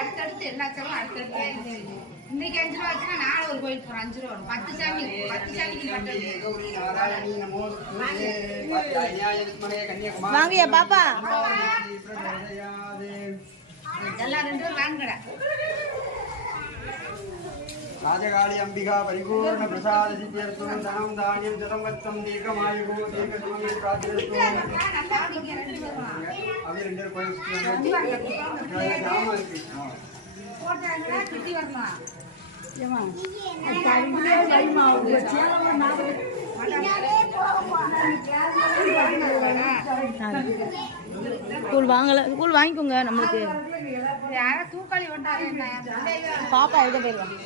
அடுத்தடுத்து எல்லா செலவும் அடுத்தடுத்து இன்னைக்கு 5 ரூபா வச்சுன்னா நாளை ஒரு கோயில் போறோம் 5 ரூபா 10 சாமிக்கு வாங்கயா பாப்பா எல்லாம் 2 பேரும் வாங்கடா राजकाली अंबिका परिपूर्ण प्रसाद सिद्ध्यर्थं धनं धान्यं जलं वत्सं दीर्घमायुः दीर्घजीवनं प्रार्थयतु अभी ரெண்டு கோயில் போட்டாங்கடா கிட்டி வரலாம் ஏமா கையிலே வைமா கூழ் வாங்கல கூழ் வாங்கிக்கோங்க நம்மளுக்கு யாரா தூக்காளி வந்தாங்க பாப்பா எங்க போயிருவாங்க